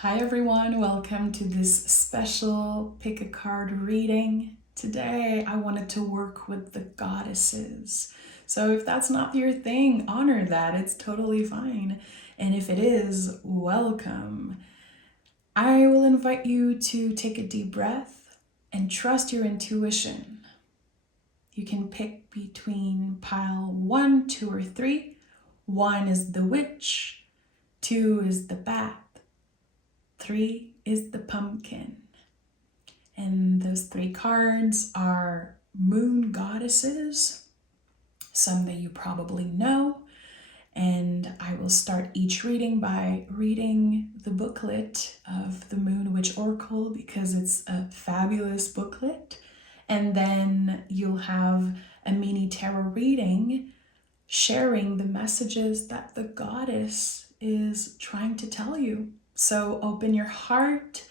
Hi everyone, welcome to this special pick a card reading. Today I wanted to work with the goddesses. So if that's not your thing, honor that, it's totally fine. And if it is, welcome. I will invite you to take a deep breath and trust your intuition. You can pick between pile 1, 2, or 3. 1 is the witch, 2 is the bat, 3 is the pumpkin. And those 3 cards are moon goddesses, some that you probably know. And I will start each reading by reading the booklet of the Moon Witch Oracle because it's a fabulous booklet. And then you'll have a mini tarot reading sharing the messages that the goddess is trying to tell you. So open your heart,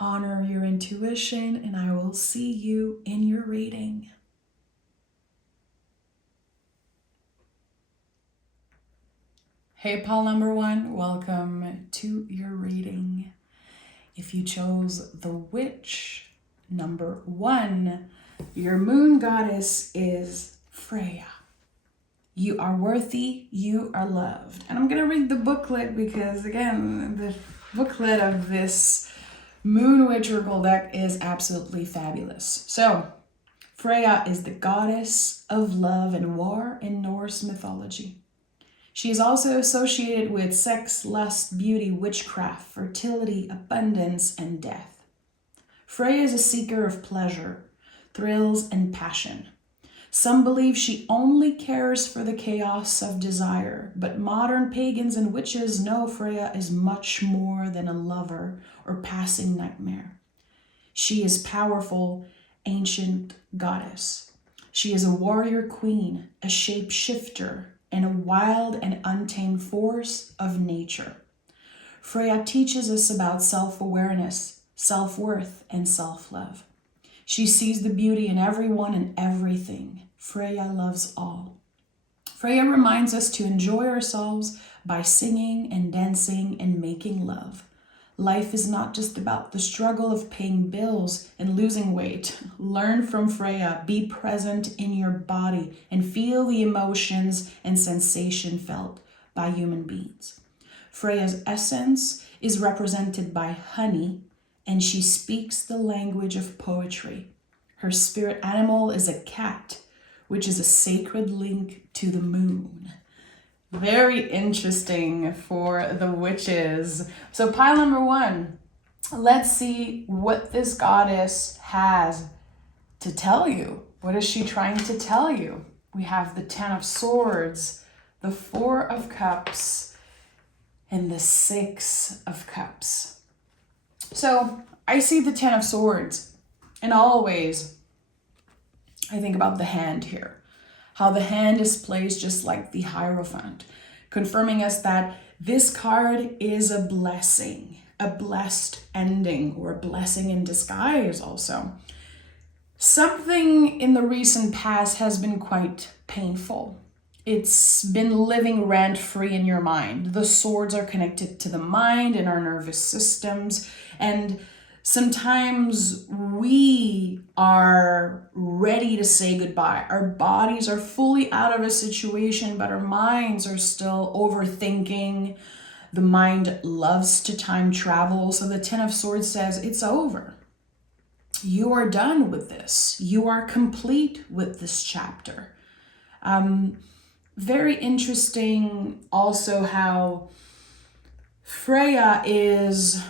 honor your intuition, and I will see you in your reading. Hey, pile number 1, welcome to your reading. If you chose the witch, number 1, your moon goddess is Freya. You are worthy, you are loved. And I'm going to read the booklet because, again, the booklet of this Moon Witch Oracle deck is absolutely fabulous. So, Freya is the goddess of love and war in Norse mythology. She is also associated with sex, lust, beauty, witchcraft, fertility, abundance, and death. Freya is a seeker of pleasure, thrills, and passion. Some believe she only cares for the chaos of desire, but modern pagans and witches know Freya is much more than a lover or passing nightmare. She is powerful, ancient goddess. She is a warrior queen, a shapeshifter, and a wild and untamed force of nature. Freya teaches us about self-awareness, self-worth, and self-love. She sees the beauty in everyone and everything. Freya loves all. Freya reminds us to enjoy ourselves by singing and dancing and making love. Life is not just about the struggle of paying bills and losing weight. Learn from Freya, be present in your body, and feel the emotions and sensation felt by human beings. Freya's essence is represented by honey, and she speaks the language of poetry. Her spirit animal is a cat, which is a sacred link to the moon. Very interesting for the witches. So pile number 1, let's see what this goddess has to tell you. What is she trying to tell you? We have the 10 of Swords, the 4 of Cups, and the 6 of Cups. So I see the 10 of Swords, and always I think about the hand here. How the hand is placed just like the Hierophant, confirming us that this card is a blessing, a blessed ending, or a blessing in disguise also. Something in the recent past has been quite painful. It's been living rent-free in your mind. The swords are connected to the mind and our nervous systems, and sometimes we are ready to say goodbye. Our bodies are fully out of a situation, but our minds are still overthinking. The mind loves to time travel. So the 10 of Swords says it's over. You are done with this. You are complete with this chapter. Very interesting also how Freya is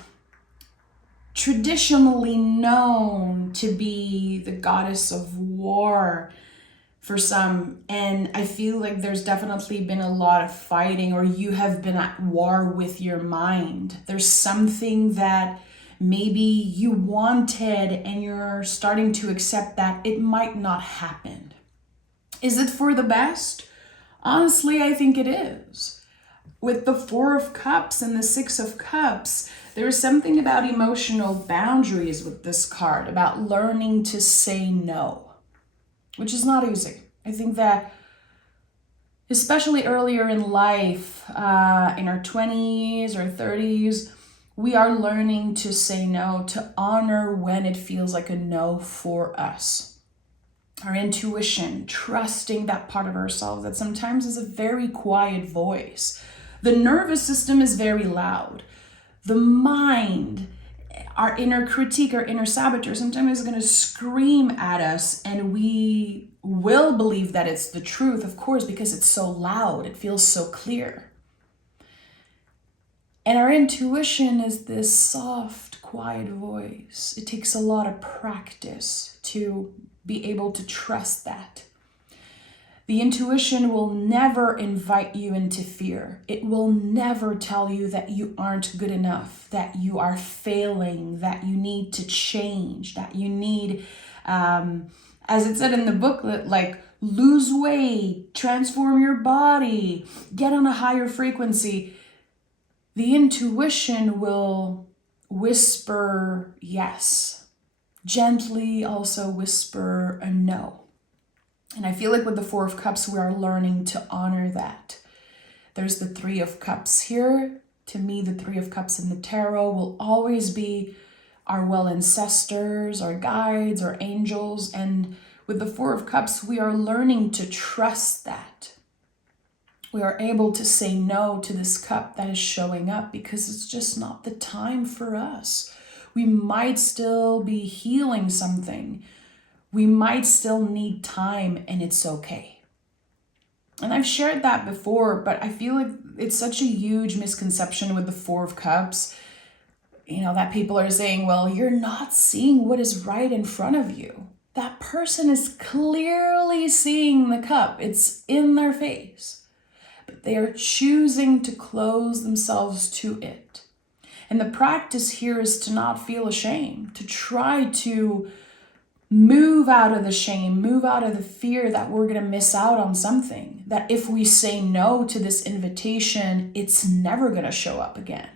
traditionally known to be the goddess of war for some, and I feel like there's definitely been a lot of fighting, or you have been at war with your mind. There's something that maybe you wanted and you're starting to accept that it might not happen. Is it for the best? Honestly, I think it is. With the 4 of Cups and the 6 of Cups, there is something about emotional boundaries with this card, about learning to say no, which is not easy. I think that especially earlier in life, in our 20s or 30s, we are learning to say no, to honor when it feels like a no for us. Our intuition, trusting that part of ourselves that sometimes is a very quiet voice. The nervous system is very loud. The mind, our inner critique, our inner saboteur, sometimes is going to scream at us, and we will believe that it's the truth, of course, because it's so loud. It feels so clear. And our intuition is this soft, quiet voice. It takes a lot of practice to be able to trust that. The intuition will never invite you into fear. It will never tell you that you aren't good enough, that you are failing, that you need to change, that you need, as it said in the booklet, like lose weight, transform your body, get on a higher frequency. The intuition will whisper yes, gently also whisper a no. And I feel like with the Four of Cups, we are learning to honor that. There's the Three of Cups here. To me, the Three of Cups in the tarot will always be our well ancestors, our guides, our angels. And with the Four of Cups, we are learning to trust that. We are able to say no to this cup that is showing up because it's just not the time for us. We might still be healing something. We might still need time, and it's okay. And I've shared that before, but I feel like it's such a huge misconception with the Four of Cups, that people are saying, well, you're not seeing what is right in front of you. That person is clearly seeing the cup. It's in their face. But they are choosing to close themselves to it. And the practice here is to not feel ashamed, to try to move out of the shame, move out of the fear that we're going to miss out on something, that if we say no to this invitation, it's never going to show up again.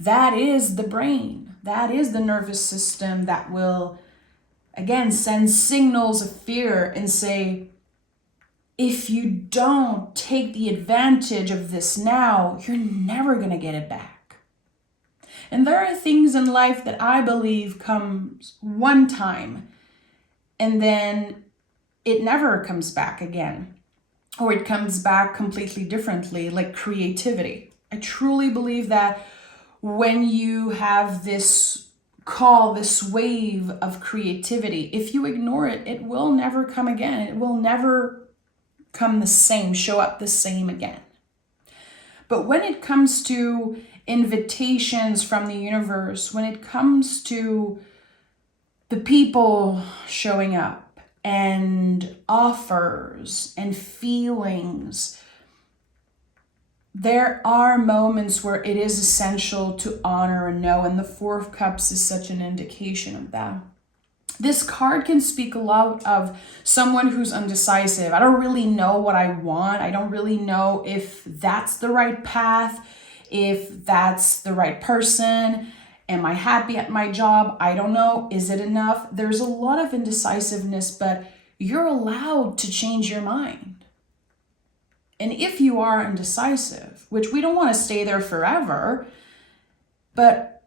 That is the brain. That is the nervous system that will, again, send signals of fear and say, if you don't take the advantage of this now, you're never going to get it back. And there are things in life that I believe comes one time and then it never comes back again, or it comes back completely differently, like creativity. I truly believe that when you have this call, this wave of creativity, if you ignore it, it will never come again. It will never come the same, show up the same again. But when it comes to invitations from the universe, when it comes to the people showing up and offers and feelings, there are moments where it is essential to honor a no, and the Four of Cups is such an indication of that. This card can speak a lot of someone who's undecisive. I don't really know what I want. I don't really know if that's the right path, if that's the right person. Am I happy at my job? I don't know. Is it enough? There's a lot of indecisiveness, but you're allowed to change your mind. And if you are indecisive, which we don't want to stay there forever, but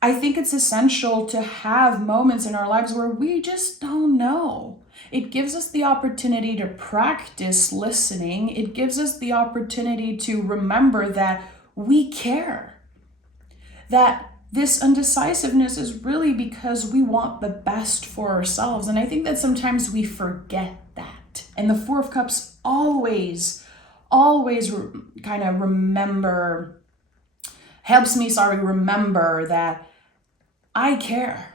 I think it's essential to have moments in our lives where we just don't know. It gives us the opportunity to practice listening. It gives us the opportunity to remember that we care. That this undecisiveness is really because we want the best for ourselves. And I think that sometimes we forget that. And the Four of Cups always kind of helps me remember that I care.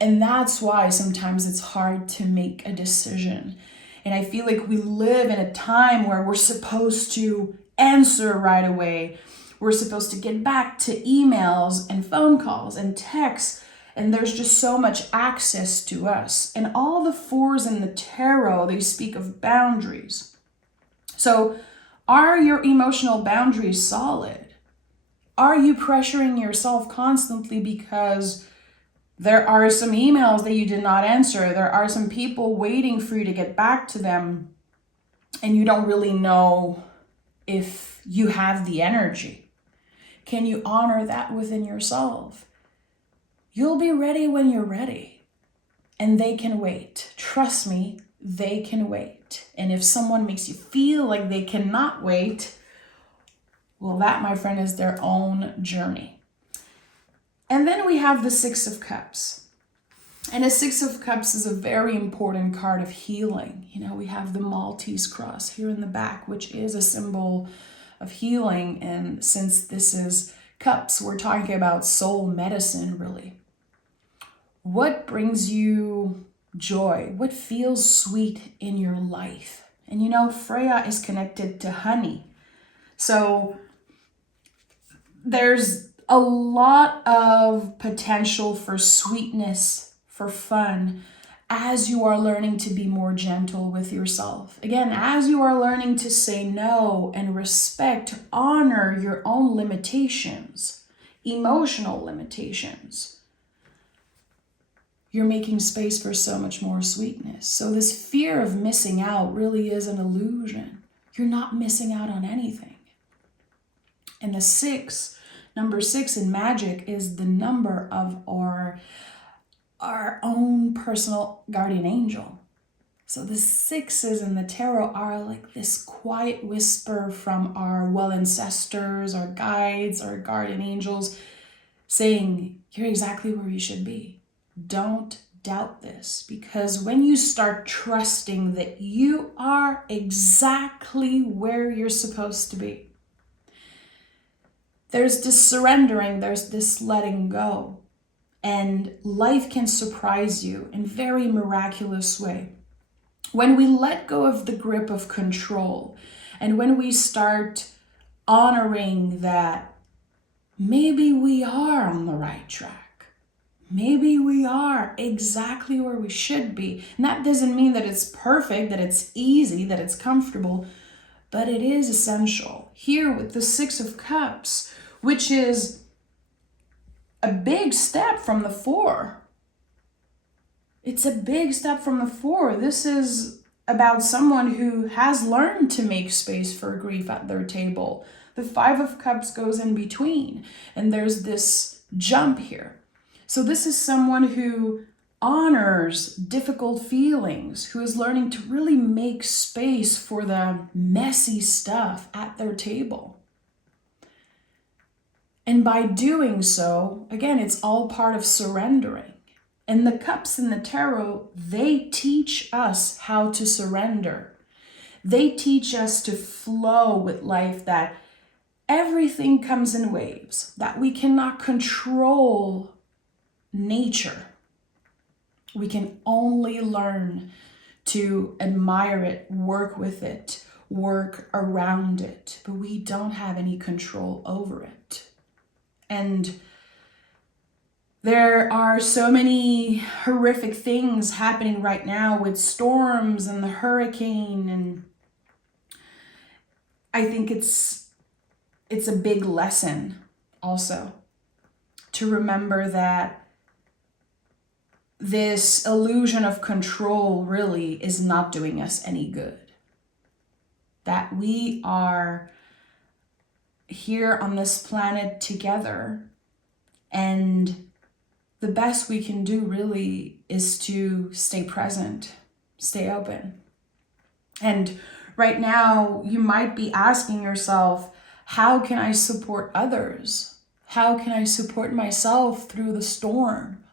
And that's why sometimes it's hard to make a decision. And I feel like we live in a time where we're supposed to answer right away. We're supposed to get back to emails and phone calls and texts. And there's just so much access to us. And all the fours in the tarot, they speak of boundaries. So are your emotional boundaries solid? Are you pressuring yourself constantly because there are some emails that you did not answer? There are some people waiting for you to get back to them, and you don't really know if you have the energy. Can you honor that within yourself? You'll be ready when you're ready. And they can wait. Trust me, they can wait. And if someone makes you feel like they cannot wait, well, that, my friend, is their own journey. And then we have the Six of Cups. And a Six of Cups is a very important card of healing. You know, we have the Maltese cross here in the back, which is a symbol of healing. And since this is cups, we're talking about soul medicine, really. What brings you joy? What feels sweet in your life? And you know, Freya is connected to honey. So there's a lot of potential for sweetness, for fun, as you are learning to be more gentle with yourself. Again, as you are learning to say no and respect, honor your own limitations, emotional limitations, you're making space for so much more sweetness. So this fear of missing out really is an illusion. You're not missing out on anything. And the six, number 6 in magic, is the number of our own personal guardian angel. So the 6s in the tarot are like this quiet whisper from our well ancestors, our guides, our guardian angels, saying, you're exactly where you should be. Don't doubt this, because when you start trusting that you are exactly where you're supposed to be, there's this surrendering, there's this letting go, and life can surprise you in very miraculous way. When we let go of the grip of control, and when we start honoring that maybe we are on the right track, maybe we are exactly where we should be. And that doesn't mean that it's perfect, that it's easy, that it's comfortable, but it is essential. Here with the 6 of Cups, which is a big step from the 4. It's a big step from the 4. This is about someone who has learned to make space for grief at their table. The 5 of Cups goes in between, and there's this jump here. So this is someone who honors difficult feelings, who is learning to really make space for the messy stuff at their table. And by doing so, again, it's all part of surrendering. And the cups in the tarot, they teach us how to surrender. They teach us to flow with life, that everything comes in waves, that we cannot control nature. We can only learn to admire it, work with it, work around it, but we don't have any control over it. And there are so many horrific things happening right now with storms and the hurricane. And I think it's a big lesson also to remember that this illusion of control really is not doing us any good. That we are here on this planet together, and the best we can do really is to stay present, stay open. And right now you might be asking yourself, how can I support others? How can I support myself through the storm?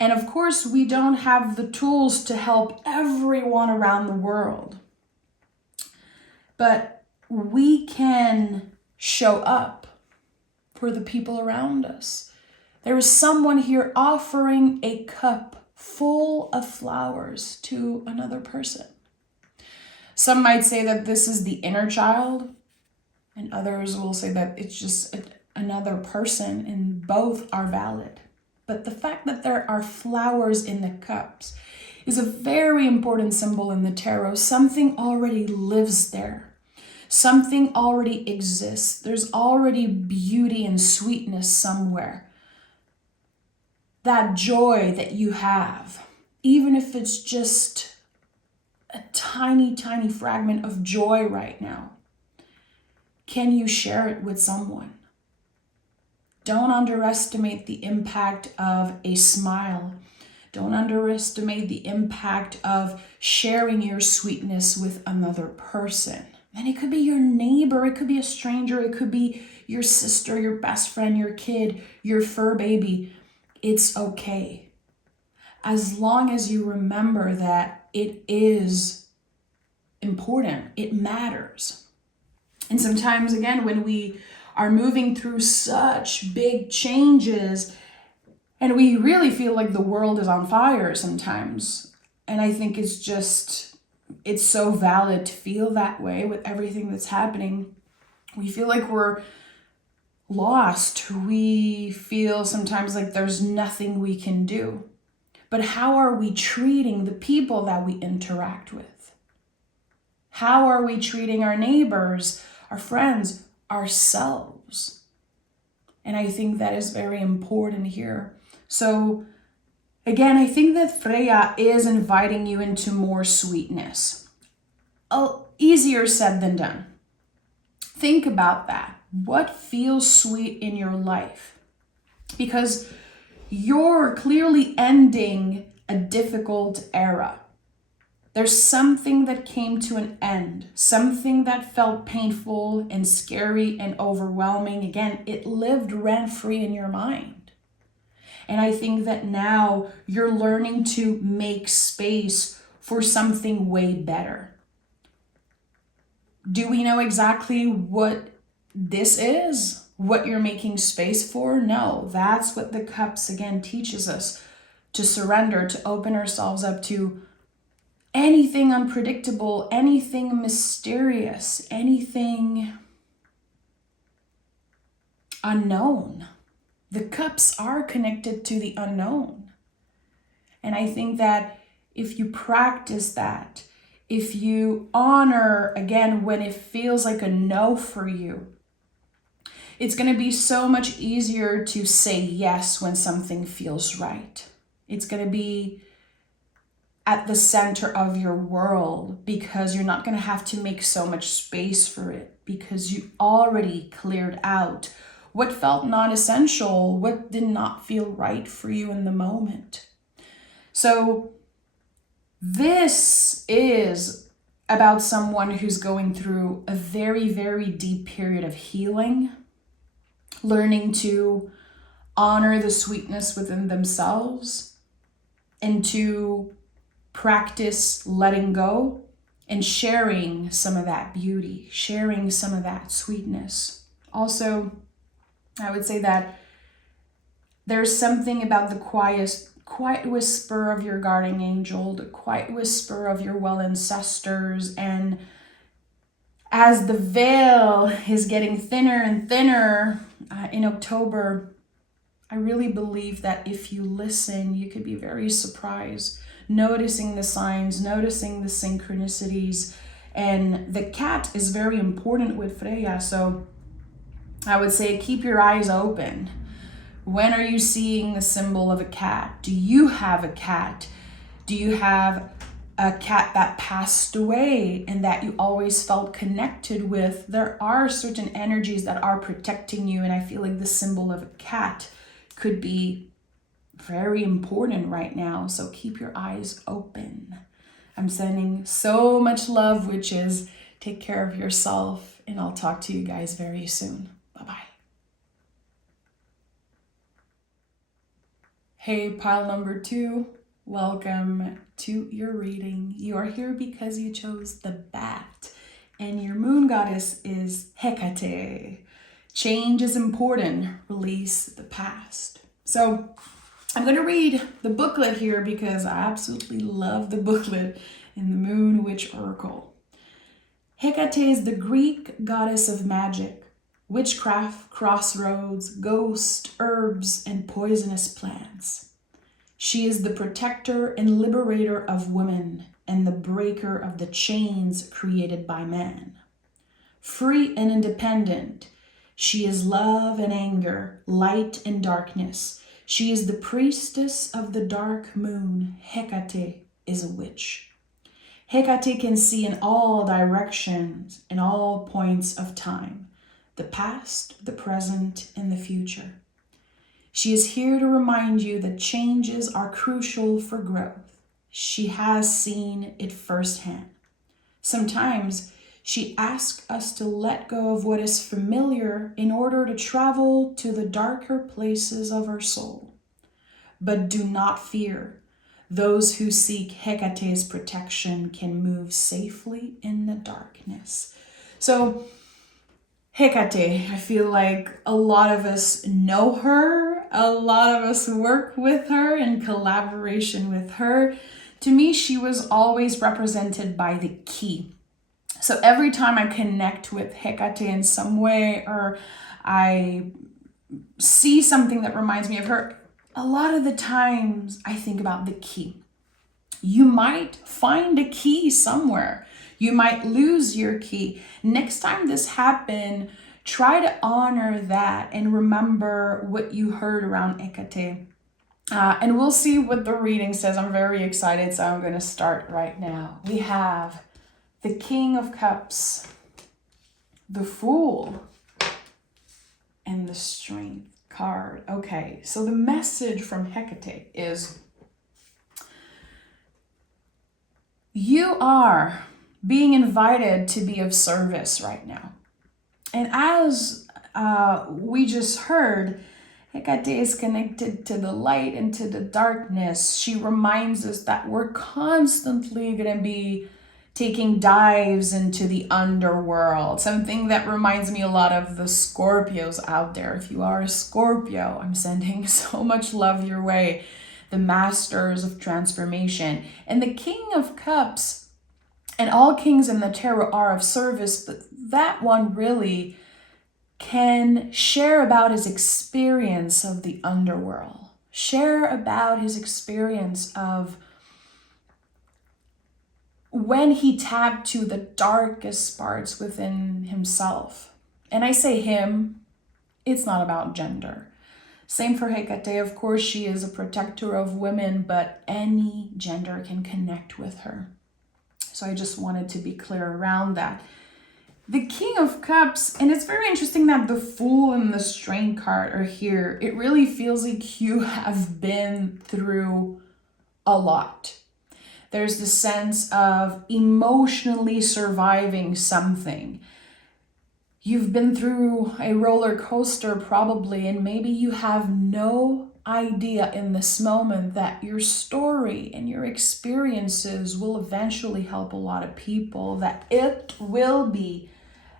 And of course, we don't have the tools to help everyone around the world, but we can show up for the people around us. There is someone here offering a cup full of flowers to another person. Some might say that this is the inner child, and others will say that it's just another person, and both are valid. But the fact that there are flowers in the cups is a very important symbol in the tarot. Something already lives there. Something already exists. There's already beauty and sweetness somewhere. That joy that you have, even if it's just a tiny, tiny fragment of joy right now, can you share it with someone? Don't underestimate the impact of a smile. Don't underestimate the impact of sharing your sweetness with another person. And it could be your neighbor, it could be a stranger, it could be your sister, your best friend, your kid, your fur baby. It's okay. As long as you remember that it is important, it matters. And sometimes, again, when we are moving through such big changes and we really feel like the world is on fire sometimes, and I think it's so valid to feel that way with everything that's happening. We feel like we're lost. We feel sometimes like there's nothing we can do. But how are we treating the people that we interact with? How are we treating our neighbors, our friends, ourselves? And I think that is very important here. So again, I think that Freya is inviting you into more sweetness. Easier said than done. Think about that. What feels sweet in your life? Because you're clearly ending a difficult era. There's something that came to an end, something that felt painful and scary and overwhelming. Again, it lived rent-free in your mind. And I think that now you're learning to make space for something way better. Do we know exactly what this is? What you're making space for? No, that's what the cups again teaches us, to surrender, to open ourselves up to anything unpredictable, anything mysterious, anything unknown. The cups are connected to the unknown. And I think that if you practice that, if you honor, again, when it feels like a no for you, it's going to be so much easier to say yes when something feels right. It's going to be at the center of your world because you're not going to have to make so much space for it because you already cleared out what felt non-essential, what did not feel right for you in the moment. So this is about someone who's going through a very, very deep period of healing, learning to honor the sweetness within themselves and to practice letting go and sharing some of that beauty, sharing some of that sweetness. Also, I would say that there's something about the quiet whisper of your guardian angel, the quiet whisper of your well ancestors. And as the veil is getting thinner and thinner in October, I really believe that if you listen, you could be very surprised, noticing the signs, noticing the synchronicities. And the cat is very important with Freya. So I would say keep your eyes open. When are you seeing the symbol of a cat? Do you have a cat? Do you have a cat that passed away and that you always felt connected with? There are certain energies that are protecting you, and I feel like the symbol of a cat could be very important right now. So keep your eyes open. I'm sending so much love, witches. Take care of yourself, and I'll talk to you guys very soon. Bye-bye. Hey, pile number 2, welcome to your reading. You are here because you chose the bat, and your moon goddess is Hecate. Change is important. Release the past. So I'm going to read the booklet here because I absolutely love the booklet in the Moon Witch Oracle. Hecate is the Greek goddess of magic, witchcraft, crossroads, ghosts, herbs, and poisonous plants. She is the protector and liberator of women and the breaker of the chains created by man. Free and independent, she is love and anger, light and darkness. She is the priestess of the dark moon. Hecate is a witch. Hecate can see in all directions, in all points of time, the past, the present, and the future. She is here to remind you that changes are crucial for growth. She has seen it firsthand. Sometimes she asks us to let go of what is familiar in order to travel to the darker places of our soul. But do not fear. Those who seek Hecate's protection can move safely in the darkness. So, Hecate, I feel like a lot of us know her. A lot of us work with her in collaboration with her. To me, she was always represented by the key. So every time I connect with Hecate in some way, or I see something that reminds me of her, a lot of the times I think about the key. You might find a key somewhere. You might lose your key. Next time this happens, try to honor that and remember what you heard around Hecate. And we'll see what the reading says. I'm very excited, so I'm going to start right now. We have the King of Cups, the Fool, and the Strength card. Okay, so the message from Hecate is you are being invited to be of service right now. And as we just heard, Hecate is connected to the light and to the darkness. She reminds us that we're constantly going to be taking dives into the underworld. Something that reminds me a lot of the Scorpios out there. If you are a Scorpio, I'm sending so much love your way. The masters of transformation. And the King of Cups, and all kings in the tarot are of service, but that one really can share about his experience of the underworld. Share about his experience of when he tapped to the darkest parts within himself. And I say him, it's not about gender. Same for Hecate. Of course, she is a protector of women, but any gender can connect with her. So I just wanted to be clear around that. The King of Cups, and it's very interesting that the Fool and the Strength card are here. It really feels like you have been through a lot. There's the sense of emotionally surviving something. You've been through a roller coaster probably, and maybe you have no idea in this moment that your story and your experiences will eventually help a lot of people, that it will be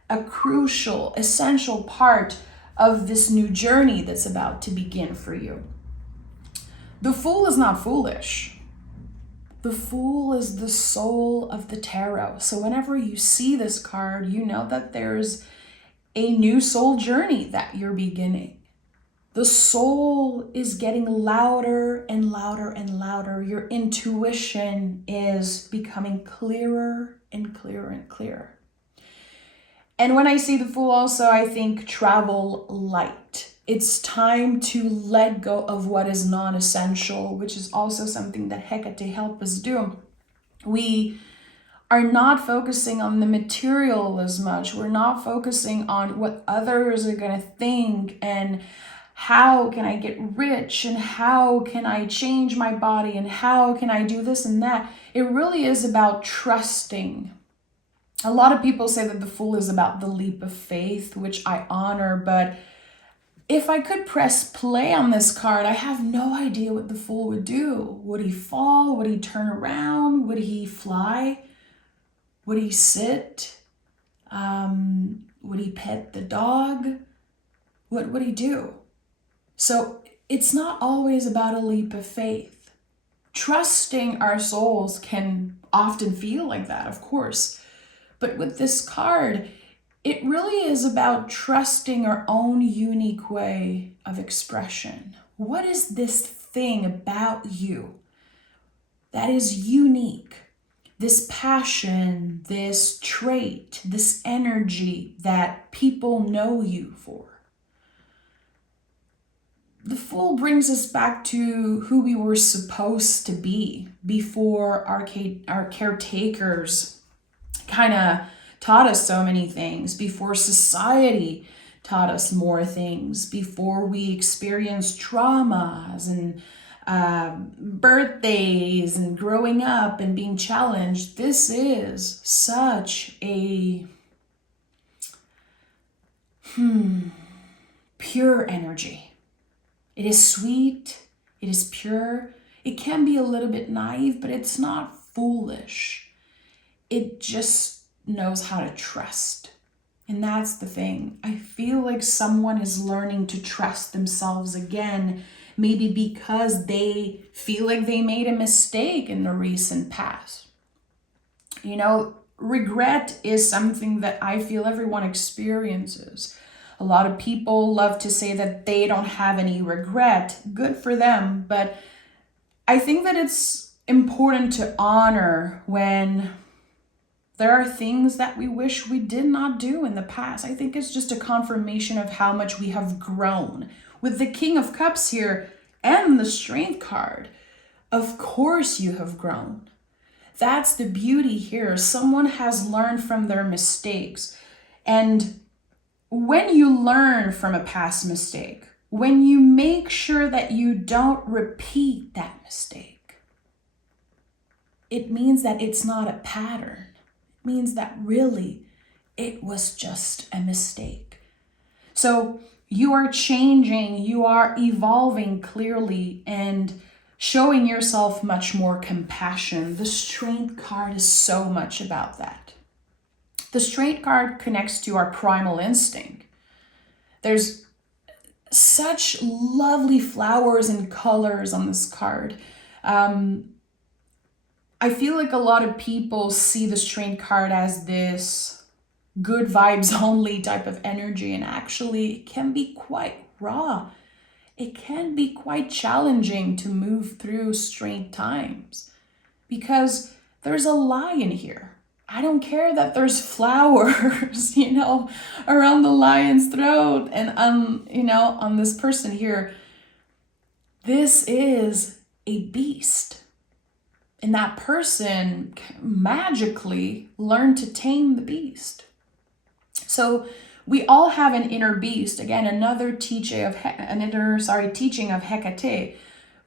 a crucial, essential part of this new journey that's about to begin for you. The Fool is not foolish. The Fool is the soul of the tarot. So whenever you see this card, you know that there's a new soul journey that you're beginning. The soul is getting louder and louder and louder. Your intuition is becoming clearer and clearer and clearer. And when I see the Fool also, I think travel light. It's time to let go of what is non-essential, which is also something that Hecate helps us do. We are not focusing on the material as much. We're not focusing on what others are going to think and how can I get rich and how can I change my body and how can I do this and that. It really is about trusting. A lot of people say that the Fool is about the leap of faith, which I honor, but if I could press play on this card, I have no idea what the Fool would do. Would he fall? Would he turn around? Would he fly? Would he sit? Would he pet the dog? What would he do? So it's not always about a leap of faith. Trusting our souls can often feel like that, of course. But with this card, it really is about trusting our own unique way of expression. What is this thing about you that is unique? This passion, this trait, this energy that people know you for. The Fool brings us back to who we were supposed to be before our caretakers kind of taught us so many things, before society taught us more things, before we experienced traumas and birthdays and growing up and being challenged. This is such a pure energy. It is sweet, it is pure. It can be a little bit naive, but it's not foolish. It just knows how to trust. And that's the thing. I feel like someone is learning to trust themselves again, maybe because they feel like they made a mistake in the recent past. You know, regret is something that I feel everyone experiences. A lot of people love to say that they don't have any regret. Good for them. But I think that it's important to honor when there are things that we wish we did not do in the past. I think it's just a confirmation of how much we have grown. With the King of Cups here and the Strength card, of course you have grown. That's the beauty here. Someone has learned from their mistakes. And when you learn from a past mistake, when you make sure that you don't repeat that mistake, it means that it's not a pattern. It means that really it was just a mistake. So you are changing, you are evolving clearly and showing yourself much more compassion. The Strength card is so much about that. The Strength card connects to our primal instinct. There's such lovely flowers and colors on this card. I feel like a lot of people see the Strength card as this good vibes only type of energy, and actually it can be quite raw. It can be quite challenging to move through Strength times because there's a lion here. I don't care that there's flowers, around the lion's throat and on this person here. This is a beast. And that person magically learned to tame the beast. So we all have an inner beast. Again, another teaching of Hecate.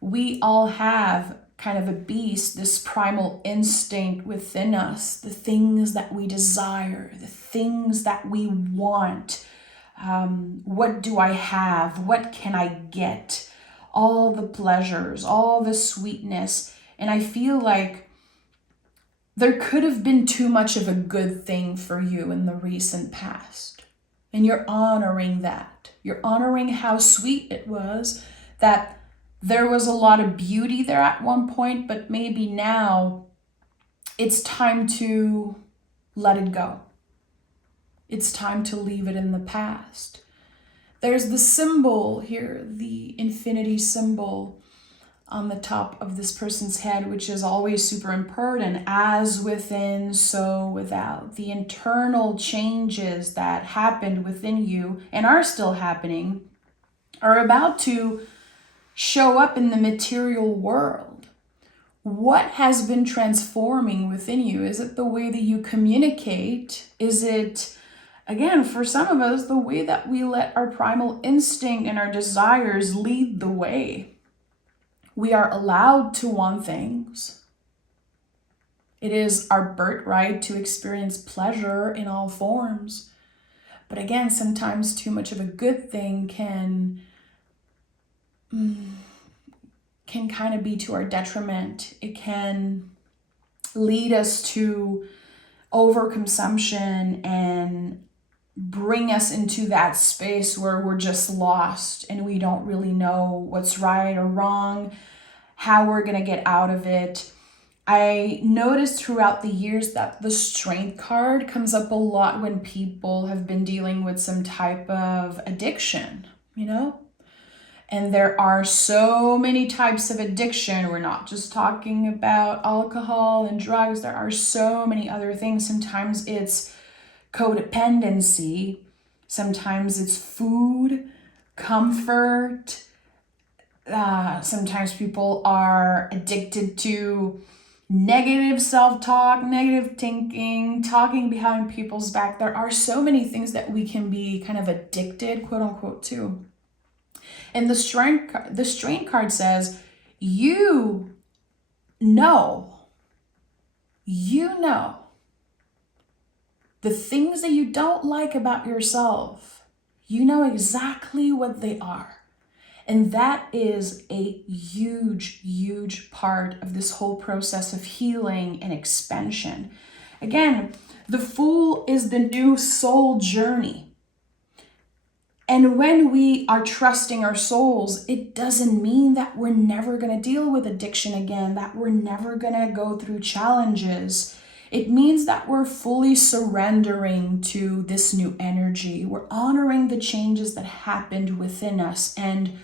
We all have kind of a beast, this primal instinct within us, the things that we desire, the things that we want. What do I have? What can I get? All the pleasures, all the sweetness. And I feel like there could have been too much of a good thing for you in the recent past. And you're honoring that. You're honoring how sweet it was, that there was a lot of beauty there at one point, but maybe now it's time to let it go. It's time to leave it in the past. There's the symbol here, the infinity symbol on the top of this person's head, which is always super important. As within, so without. The internal changes that happened within you and are still happening are about to show up in the material world. What has been transforming within you? Is it the way that you communicate? Is it, again, for some of us, the way that we let our primal instinct and our desires lead the way? We are allowed to want things. It is our birthright to experience pleasure in all forms. But again, sometimes too much of a good thing can kind of be to our detriment. It can lead us to overconsumption and bring us into that space where we're just lost and we don't really know what's right or wrong, how we're going to get out of it. I noticed throughout the years that the Strength card comes up a lot when people have been dealing with some type of addiction, And there are so many types of addiction. We're not just talking about alcohol and drugs. There are so many other things. Sometimes it's codependency. Sometimes it's food, comfort. Sometimes people are addicted to negative self-talk, negative thinking, talking behind people's back. There are so many things that we can be kind of addicted, quote unquote, to. And the strength card says, you know the things that you don't like about yourself. You know exactly what they are. And that is a huge, huge part of this whole process of healing and expansion. Again, the Fool is the new soul journey. And when we are trusting our souls, it doesn't mean that we're never going to deal with addiction again, that we're never going to go through challenges. It means that we're fully surrendering to this new energy. We're honoring the changes that happened within us. And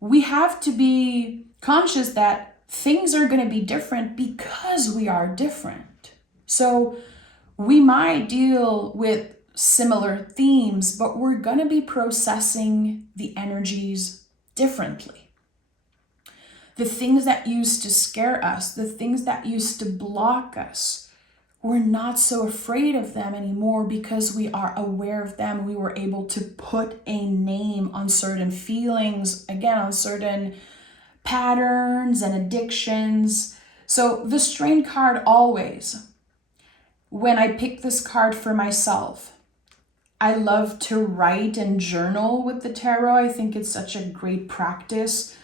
we have to be conscious that things are going to be different because we are different. So we might deal with similar themes, but we're going to be processing the energies differently. The things that used to scare us, the things that used to block us, we're not so afraid of them anymore because we are aware of them. We were able to put a name on certain feelings, again, on certain patterns and addictions. So the Strength card always, when I pick this card for myself, I love to write and journal with the tarot. I think it's such a great practice.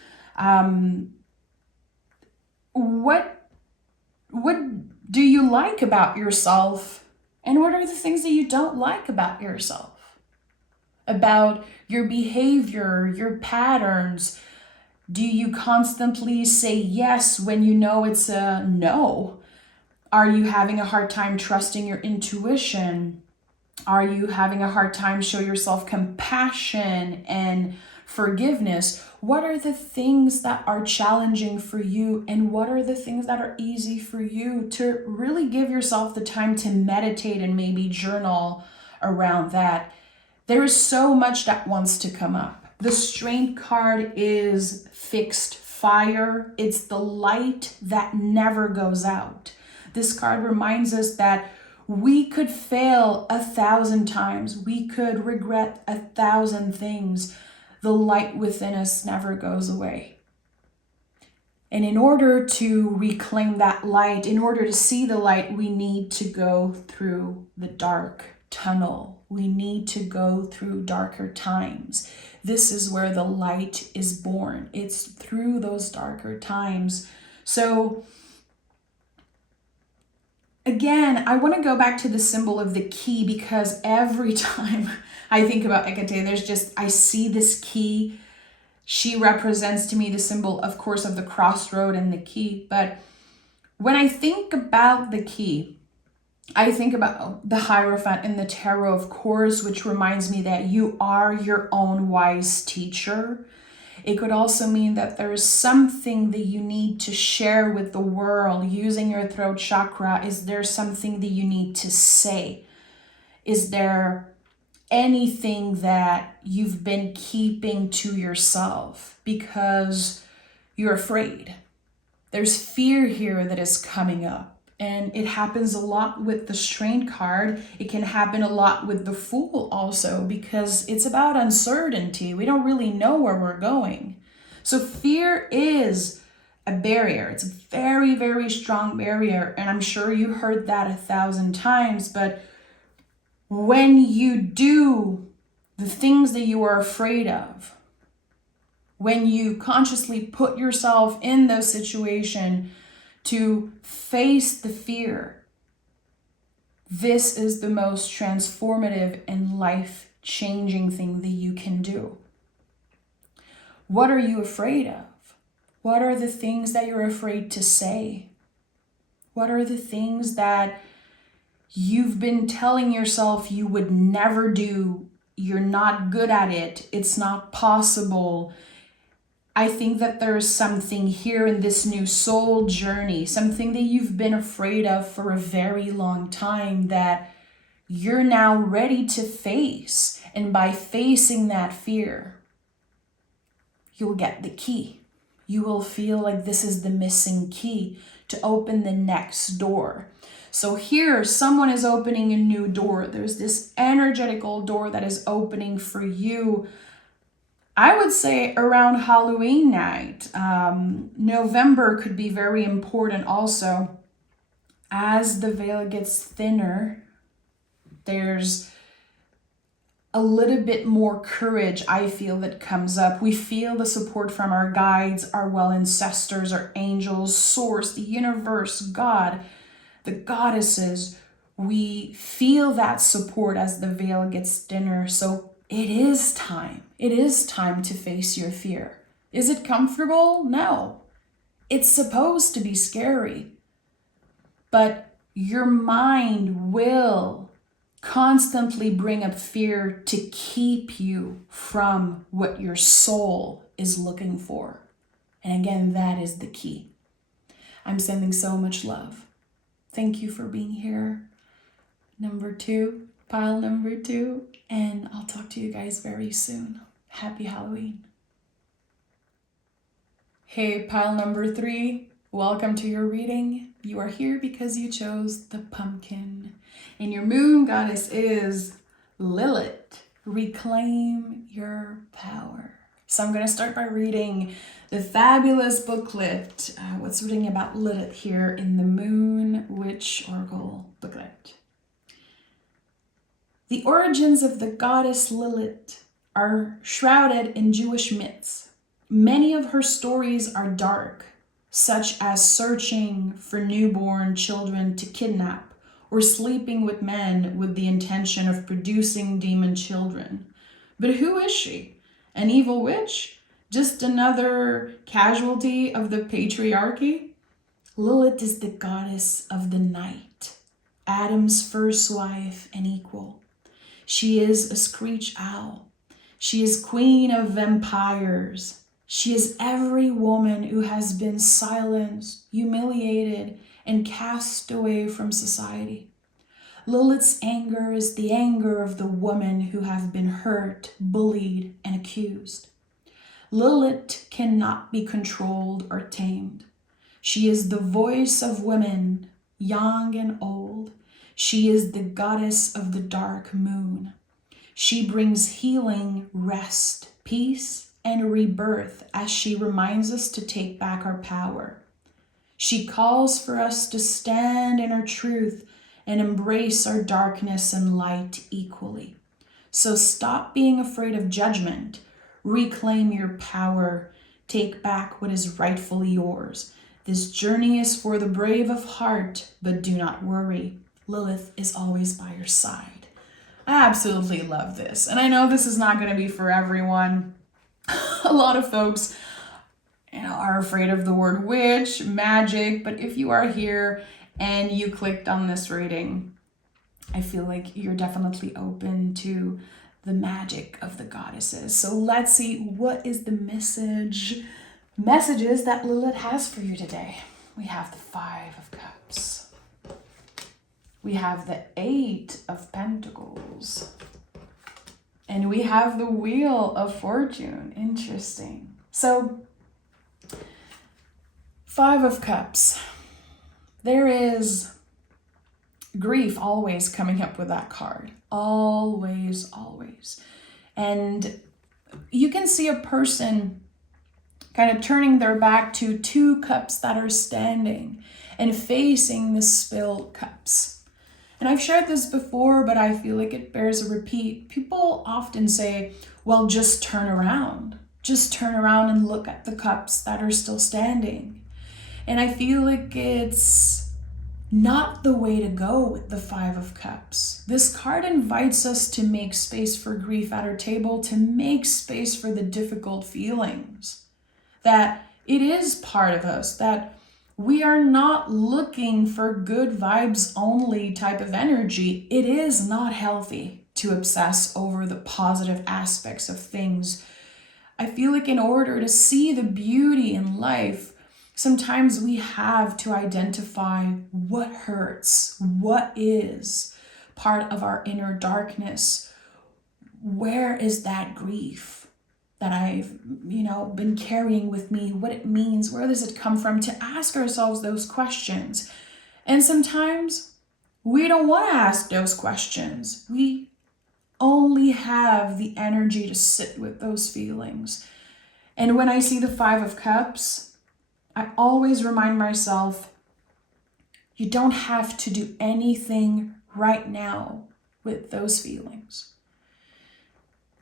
What do you like about yourself? And what are the things that you don't like about yourself? About your behavior, your patterns? Do you constantly say yes when you know it's a no? Are you having a hard time trusting your intuition? Are you having a hard time show yourself compassion and forgiveness? What are the things that are challenging for you, and what are the things that are easy for you to really give yourself the time to meditate and maybe journal around that? There is so much that wants to come up. The Strength card is fixed fire. It's the light that never goes out. This card reminds us that we could fail 1,000 times. We could regret 1,000 things. The light within us never goes away. And in order to reclaim that light, in order to see the light, we need to go through the dark tunnel. We need to go through darker times. This is where the light is born. It's through those darker times. So again, I want to go back to the symbol of the key, because every time I think about Hecate, I see this key. She represents to me the symbol, of course, of the crossroad and the key. But when I think about the key, I think about the Hierophant in the tarot, of course, which reminds me that you are your own wise teacher. It could also mean that there is something that you need to share with the world using your throat chakra. Is there something that you need to say? Is there anything that you've been keeping to yourself because you're afraid? There's fear here that is coming up. And it happens a lot with the Strength card. It can happen a lot with the Fool also, because it's about uncertainty. We don't really know where we're going. So fear is a barrier. It's a very, very strong barrier. And I'm sure you heard that 1,000 times. But when you do the things that you are afraid of, when you consciously put yourself in those situations to face the fear, this is the most transformative and life-changing thing that you can do. What are you afraid of? What are the things that you're afraid to say? What are the things that you've been telling yourself you would never do? You're not good at it. It's not possible. I think that there's something here in this new soul journey, something that you've been afraid of for a very long time that you're now ready to face. And by facing that fear, you'll get the key. You will feel like this is the missing key to open the next door. So here, someone is opening a new door. There's this energetical door that is opening for you. I would say around Halloween night. November could be very important also. As the veil gets thinner, there's a little bit more courage, I feel, that comes up. We feel the support from our guides, our well ancestors, our angels, source, the universe, God, the goddesses. We feel that support as the veil gets thinner. So it is time. It is time to face your fear. Is it comfortable? No. It's supposed to be scary. But your mind will constantly bring up fear to keep you from what your soul is looking for. And again, that is the key. I'm sending so much love. Thank you for being here. Pile number 2, and I'll talk to you guys very soon. Happy Halloween. Hey, pile number 3, welcome to your reading. You are here because you chose the pumpkin. And your moon goddess is Lilith. Reclaim your power. So I'm going to start by reading the fabulous booklet. What's written about Lilith here in the Moon Witch Oracle booklet. The origins of the goddess Lilith are shrouded in Jewish myths. Many of her stories are dark, such as searching for newborn children to kidnap, or sleeping with men with the intention of producing demon children. But who is she? An evil witch? Just another casualty of the patriarchy? Lilith is the goddess of the night, Adam's first wife and equal. She is a screech owl. She is queen of vampires. She is every woman who has been silenced, humiliated, and cast away from society. Lilith's anger is the anger of the women who have been hurt, bullied, and accused. Lilith cannot be controlled or tamed. She is the voice of women, young and old. She is the goddess of the dark moon. She brings healing, rest, peace, and rebirth as she reminds us to take back our power. She calls for us to stand in our truth and embrace our darkness and light equally. So stop being afraid of judgment. Reclaim your power. Take back what is rightfully yours. This journey is for the brave of heart, but do not worry. Lilith is always by your side. I absolutely love this. And I know this is not going to be for everyone. A lot of folks are afraid of the word witch, magic, but if you are here and you clicked on this reading, I feel like you're definitely open to the magic of the goddesses. So let's see, what is the messages that Lilith has for you today. We have the 5 of Cups. We have the 8 of Pentacles. And we have the Wheel of Fortune. Interesting. So, 5 of Cups. There is grief always coming up with that card. Always, always. And you can see a person kind of turning their back to 2 cups that are standing and facing the spilled cups. And I've shared this before, but I feel like it bears a repeat. People often say, well, just turn around. Just turn around and look at the cups that are still standing. And I feel like it's not the way to go with the 5 of Cups. This card invites us to make space for grief at our table, to make space for the difficult feelings. That it is part of us, that we are not looking for good vibes only type of energy. It is not healthy to obsess over the positive aspects of things. I feel like in order to see the beauty in life, sometimes we have to identify what hurts, what is part of our inner darkness. Where is that grief that I've, been carrying with me, what it means, where does it come from, to ask ourselves those questions. And sometimes we don't want to ask those questions. We only have the energy to sit with those feelings. And when I see the Five of Cups, I always remind myself, you don't have to do anything right now with those feelings.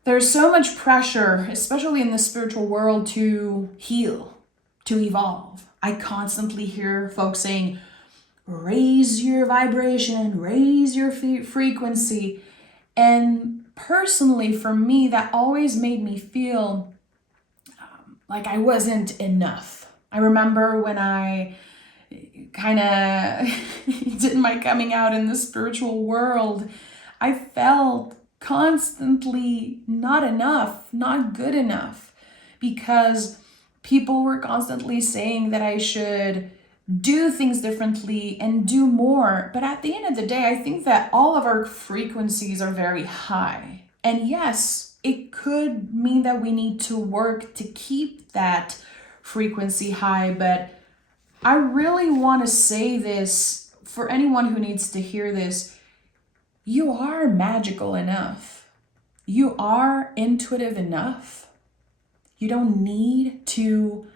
There's so much pressure, especially in the spiritual world, to heal, to evolve. I constantly hear folks saying, raise your vibration, raise your frequency. And personally, for me, that always made me feel like I wasn't enough. I remember when I kind of did my coming out in the spiritual world, I felt constantly not enough, not good enough, because people were constantly saying that I should do things differently and do more. But at the end of the day, I think that all of our frequencies are very high. And yes, it could mean that we need to work to keep that frequency high, but I really want to say this for anyone who needs to hear this. You are magical enough. You are intuitive enough. You don't need to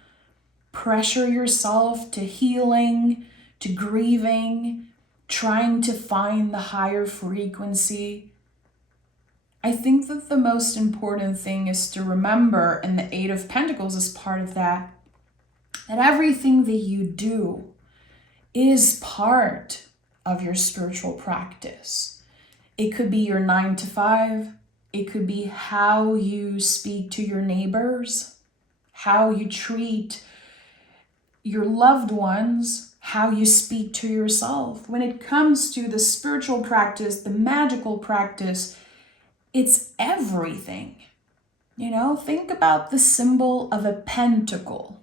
pressure yourself to healing, to grieving, trying to find the higher frequency. I think that the most important thing is to remember, and the Eight of Pentacles is part of that everything that you do is part of your spiritual practice. It could be your 9 to 5. It could be how you speak to your neighbors, how you treat your loved ones, how you speak to yourself. When it comes to the spiritual practice, the magical practice, it's everything. Think about the symbol of a pentacle.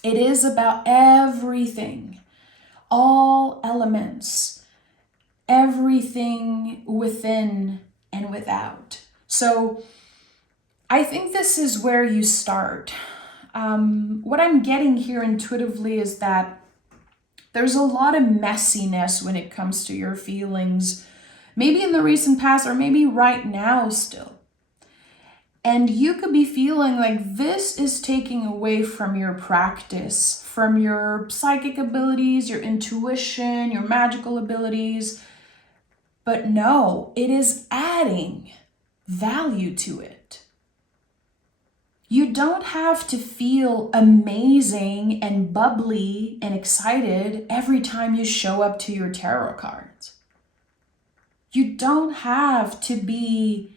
It is about everything, all elements, everything within and without. So I think this is where you start. What I'm getting here intuitively is that there's a lot of messiness when it comes to your feelings, maybe in the recent past or maybe right now still. And you could be feeling like this is taking away from your practice, from your psychic abilities, your intuition, your magical abilities. But no, it is adding value to it. You don't have to feel amazing and bubbly and excited every time you show up to your tarot cards. You don't have to be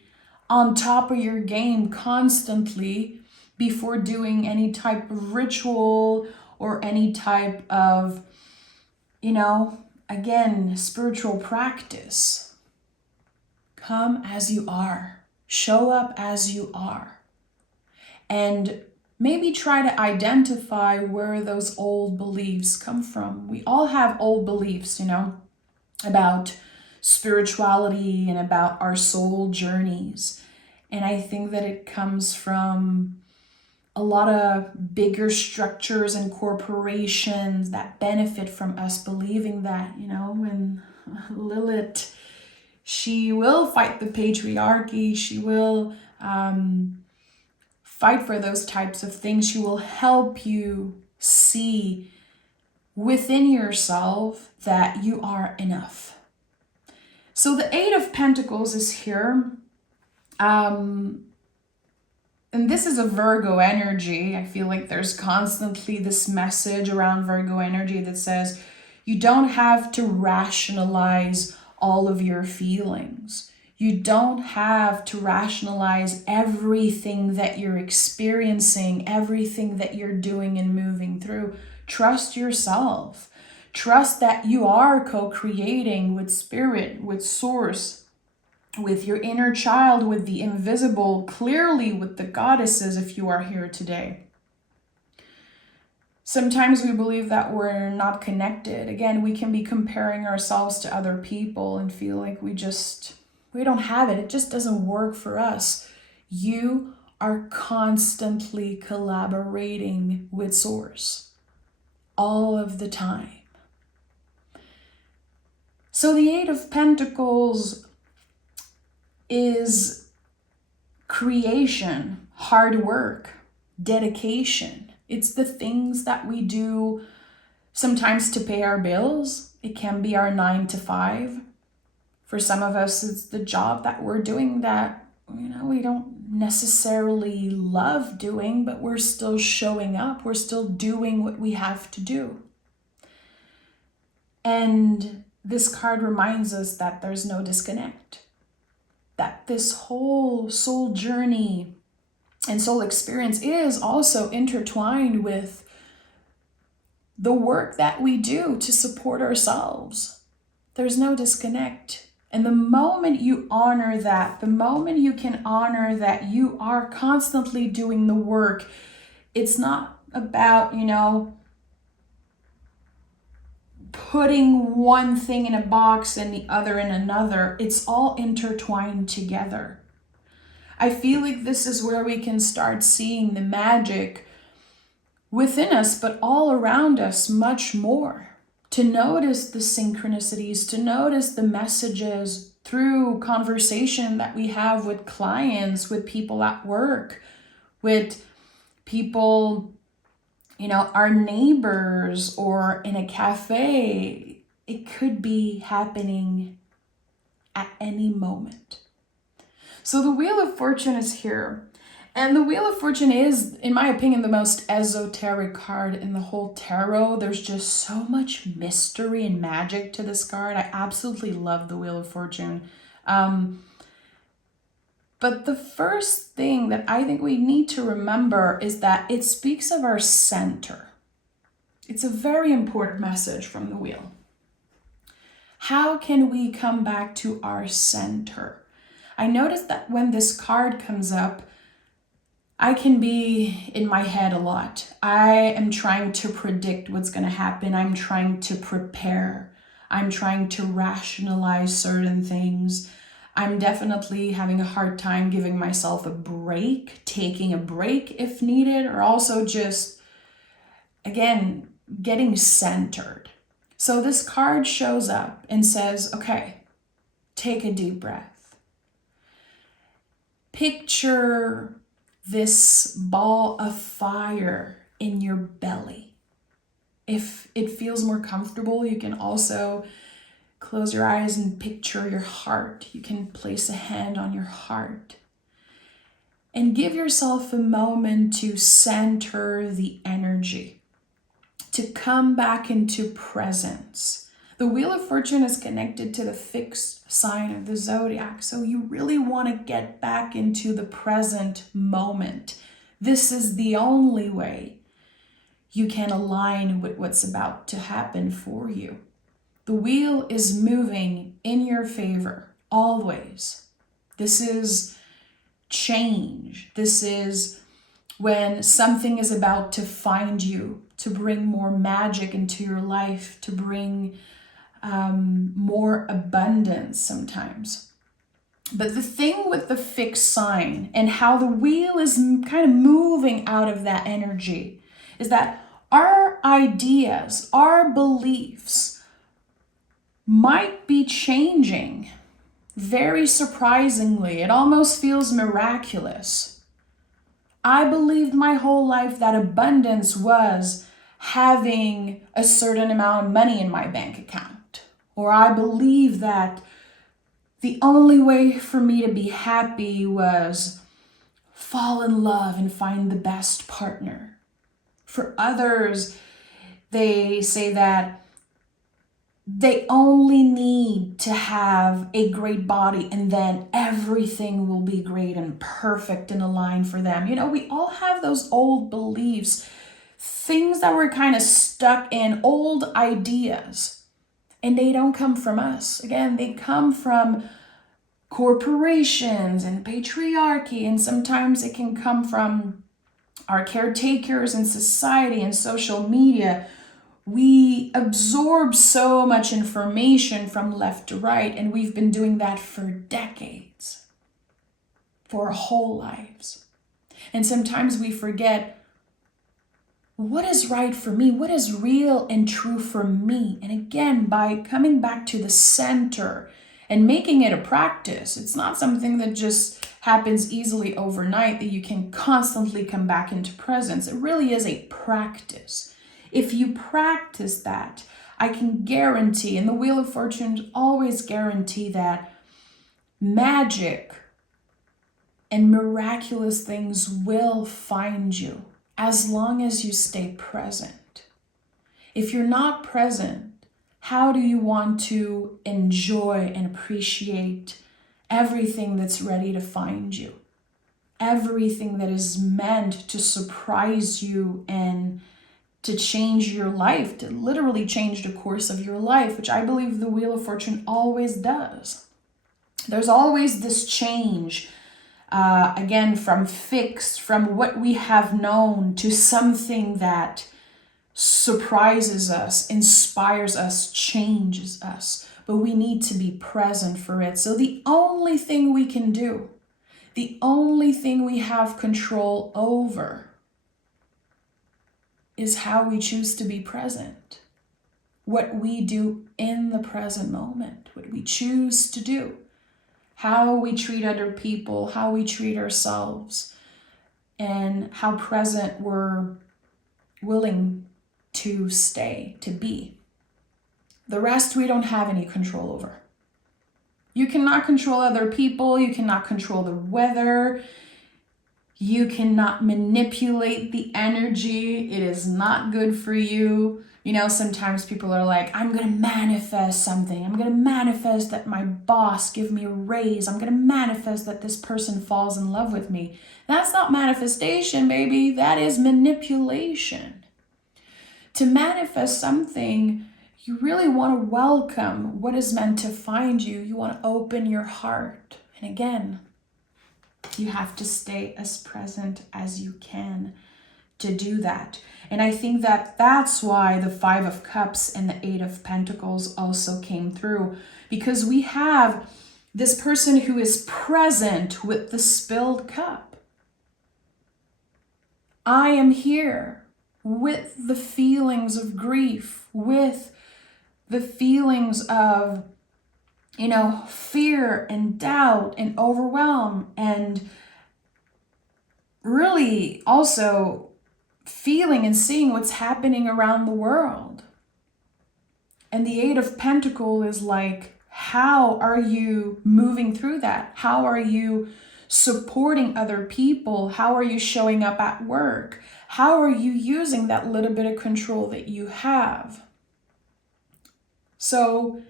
on top of your game constantly before doing any type of ritual or any type of, spiritual practice. Come as you are. Show up as you are. And maybe try to identify where those old beliefs come from. We all have old beliefs, about spirituality and about our soul journeys. And I think that it comes from a lot of bigger structures and corporations that benefit from us believing that, when Lilith, she will fight the patriarchy, she will fight for those types of things, she will help you see within yourself that you are enough. So the Eight of Pentacles is here. And this is a Virgo energy. I feel like there's constantly this message around Virgo energy that says you don't have to rationalize all of your feelings. You don't have to rationalize everything that you're experiencing, everything that you're doing and moving through. Trust yourself. Trust that you are co-creating with spirit, with source, with your inner child, with the invisible, clearly with the goddesses if you are here today. Sometimes we believe that we're not connected. Again, we can be comparing ourselves to other people and feel like we don't have it. It just doesn't work for us. You are constantly collaborating with Source all of the time. So the Eight of Pentacles is creation, hard work, dedication. It's the things that we do sometimes to pay our bills. It can be our 9 to 5. For some of us, it's the job that we're doing that, we don't necessarily love doing, but we're still showing up. We're still doing what we have to do. And this card reminds us that there's no disconnect, that this whole soul journey and soul experience is also intertwined with the work that we do to support ourselves. There's no disconnect. And the moment you honor that, the moment you can honor that you are constantly doing the work, it's not about, putting one thing in a box and the other in another. It's all intertwined together. I feel like this is where we can start seeing the magic within us, but all around us much more. To notice the synchronicities, to notice the messages through conversation that we have with clients, with people at work, with people, our neighbors, or in a cafe. It could be happening at any moment. So the Wheel of Fortune is here. And the Wheel of Fortune is, in my opinion, the most esoteric card in the whole tarot. There's just so much mystery and magic to this card. I absolutely love the Wheel of Fortune. But the first thing that I think we need to remember is that it speaks of our center. It's a very important message from the wheel. How can we come back to our center? I noticed that when this card comes up, I can be in my head a lot. I am trying to predict what's going to happen. I'm trying to prepare. I'm trying to rationalize certain things. I'm definitely having a hard time giving myself a break, taking a break if needed, or also just, again, getting centered. So this card shows up and says, okay, take a deep breath. Picture this ball of fire in your belly. If it feels more comfortable, you can also close your eyes and picture your heart. You can place a hand on your heart. And give yourself a moment to center the energy, to come back into presence. The Wheel of Fortune is connected to the fixed sign of the zodiac, so you really want to get back into the present moment. This is the only way you can align with what's about to happen for you. The wheel is moving in your favor, always. This is change. This is when something is about to find you, to bring more magic into your life, to bring more abundance sometimes. But the thing with the fixed sign and how the wheel is kind of moving out of that energy is that our ideas, our beliefs might be changing very surprisingly. It almost feels miraculous. I believed my whole life that abundance was having a certain amount of money in my bank account. Or I believe that the only way for me to be happy was fall in love and find the best partner. For others, they say that they only need to have a great body and then everything will be great and perfect and aligned for them. We all have those old beliefs, things that we're kind of stuck in, old ideas. And they don't come from us. Again, they come from corporations and patriarchy, and sometimes it can come from our caretakers in society and social media. We absorb so much information from left to right, and we've been doing that for decades, for our whole lives. And sometimes we forget, what is right for me? What is real and true for me? And again, by coming back to the center and making it a practice, it's not something that just happens easily overnight, that you can constantly come back into presence. It really is a practice. If you practice that, I can guarantee, and the Wheel of Fortune always guarantee that magic and miraculous things will find you as long as you stay present. If you're not present, how do you want to enjoy and appreciate everything that's ready to find you? Everything that is meant to surprise you and to change your life, to literally change the course of your life, which I believe the Wheel of Fortune always does. There's always this change, again, from fixed, from what we have known to something that surprises us, inspires us, changes us. But we need to be present for it. So the only thing we can do, the only thing we have control over, is how we choose to be present. What we do in the present moment, what we choose to do, how we treat other people, how we treat ourselves, and how present we're willing to stay, to be. The rest we don't have any control over. You cannot control other people, you cannot control the weather, you cannot manipulate the energy. It is not good for you. You know, sometimes people are like, I'm going to manifest something. I'm going to manifest that my boss give me a raise. I'm going to manifest that this person falls in love with me. That's not manifestation, baby. That is manipulation. To manifest something, you really want to welcome what is meant to find you. You want to open your heart. And again, you have to stay as present as you can to do that. And I think that that's why the 5 of Cups and the 8 of Pentacles also came through, because we have this person who is present with the spilled cup. I am here with the feelings of grief, with the feelings of, you know, fear and doubt and overwhelm, and really also feeling and seeing what's happening around the world. And the 8 of Pentacles is like, how are you moving through that? How are you supporting other people? How are you showing up at work? How are you using that little bit of control that you have? So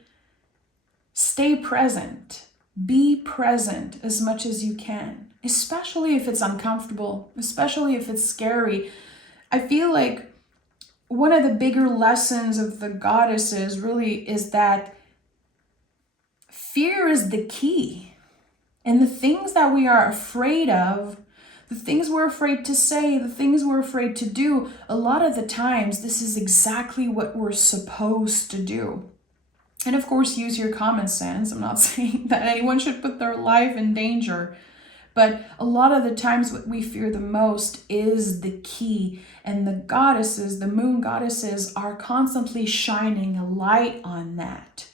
stay present. Be present as much as you can, especially if it's uncomfortable, especially if it's scary. I feel like one of the bigger lessons of the goddesses really is that fear is the key. And the things that we are afraid of, the things we're afraid to say, the things we're afraid to do, a lot of the times, this is exactly what we're supposed to do. And of course, use your common sense. I'm not saying that anyone should put their life in danger. But a lot of the times what we fear the most is the key. And the goddesses, the moon goddesses, are constantly shining a light on that.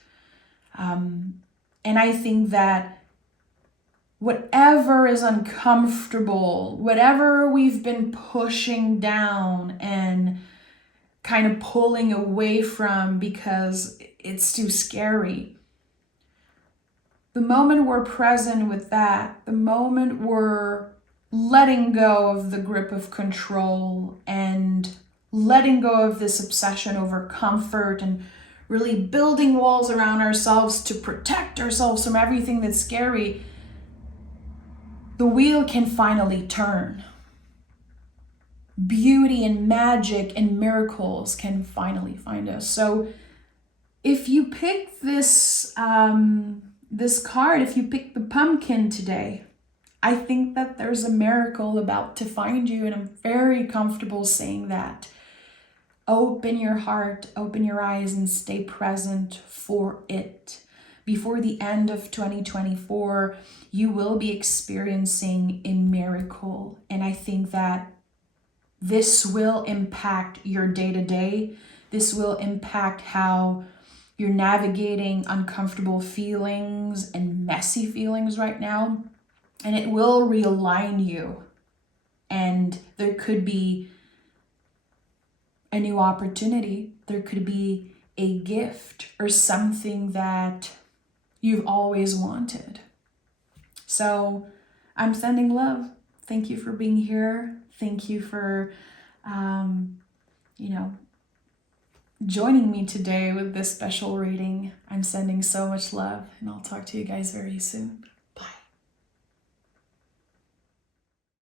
And I think that whatever is uncomfortable, whatever we've been pushing down and kind of pulling away from because it's too scary, the moment we're present with that, the moment we're letting go of the grip of control and letting go of this obsession over comfort and really building walls around ourselves to protect ourselves from everything that's scary, the wheel can finally turn. Beauty and magic and miracles can finally find us. So if you pick this card, if you pick the pumpkin today, I think that there's a miracle about to find you, and I'm very comfortable saying that. Open your heart, open your eyes, and stay present for it. before the end of 2024, you will be experiencing a miracle. And I think that this will impact your day-to-day. This will impact how you're navigating uncomfortable feelings and messy feelings right now. And it will realign you. And there could be a new opportunity. There could be a gift or something that you've always wanted. So I'm sending love. Thank you for being here. Thank you for, joining me today with this special reading. I'm sending so much love, and I'll talk to you guys very soon.